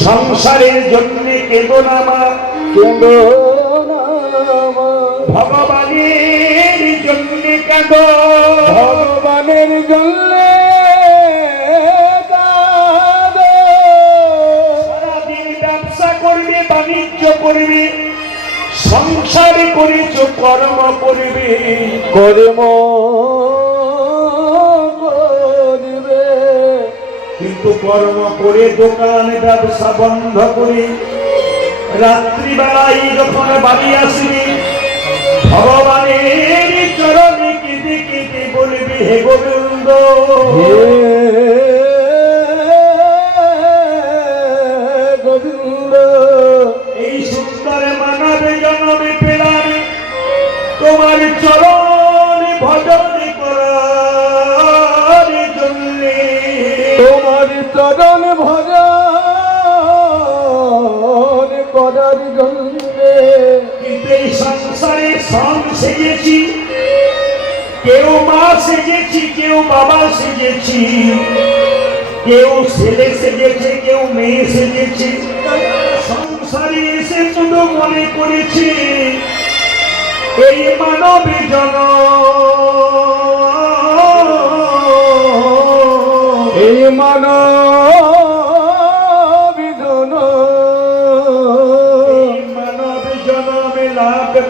সংসারের জন্য কেবল নামা আমার ভগবানের জন্য কেন ভগবানের জন্যে কাঁদো। সারাদিন ব্যবসা করবে বাণিজ্য করবে সংসার করেছ কর্ম করবে। কর্ম কর্ম করে দোকান ব্যবসা বন্ধ করে রাত্রিবেলায় যখন বাড়ি আসবি ভগবানের চরণে কেঁদে কেঁদে বলবি হে গোবিন্দ গোবিন্দ এই সুন্দর মানবে জন্মে পেলাম। তোমার চরণ চরণ ভজন করার এই সংসারে সং সেজেছি, কেউ মা সেজেছি, কেউ বাবা সেজেছি, কেউ ছেলে সেজেছে, কেউ মেয়ে সেজেছে। সংসারে এসে শুধু মনে করেছি, এই মানব জন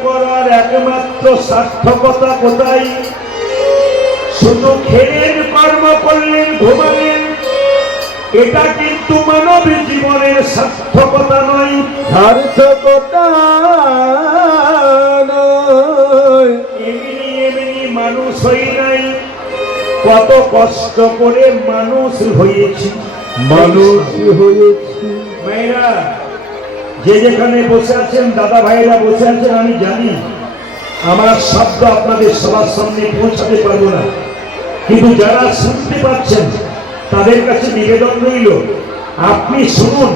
করার একমাত্র সার্থকতা কোথায়? শুধু খেলেন কর্ম করলেন ঘুমালেন। এটা কিন্তু মানব জীবনের সার্থকতা নয়। সার্থকতা এমনি এমনি মানুষ হই নাই। কত কষ্ট করে মানুষ হয়েছি। মানুষ হয়েছি। মেয়েরা যে যেখানে বসে আছেন, দাদা ভাইরা বসে আছেন, আমি জানি আমার শব্দ আপনাদের সবার সামনে পৌঁছাতে পারব না। কিন্তু যারা শুনতে পাচ্ছেন, তাদের কাছে নিবেদন রইল, আপনি শুনুন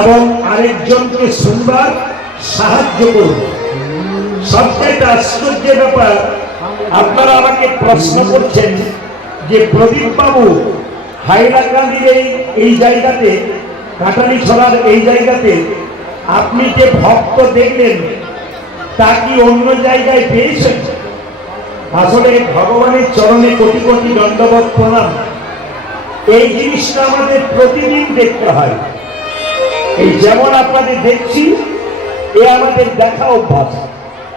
এবং আরেকজনকে শুনবার সাহায্য করুন। সবচেয়ে আশ্চর্যের ব্যাপার, আপনারা আমাকে প্রশ্ন করছেন যে প্রদীপ বাবু, হাইলাকান্দির এই এই জায়গাতে কাটারি ছড়ার এই জায়গাতে আপনি যে ভক্ত দেখলেন, তা কি অন্য জায়গায় পেয়েছেন? আসলে ভগবানের চরণে কোটি কোটি দণ্ডবত প্রণাম। এই জিনিসটা আমাদের প্রতিদিন দেখতে হয়। এই যেমন আপনাদের দেখছি, এ আমাদের দেখা অভ্যাস।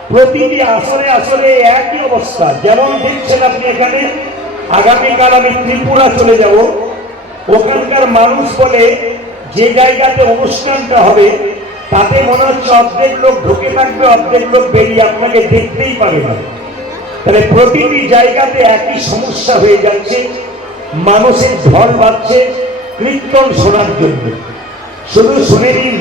প্রতিটি আসলে আসলে একই অবস্থা। যেমন দেখছেন আপনি এখানে, আগামীকাল আমি ত্রিপুরা চলে যাব। ওখানকার মানুষ বলে, যে জায়গাতে অনুষ্ঠানটা হবে তাতে মনে হচ্ছে অর্ধেক লোক ঢুকে থাকবে অর্ধেক লোক বেরিয়ে আপনাকে দেখতেই পারে না। তাহলে প্রতিটি জায়গাতে একই সমস্যা হয়ে যাচ্ছে, মানুষের ঢল বাড়ছে, কীর্তন শোনার জন্য। শুধু শুনে নিন।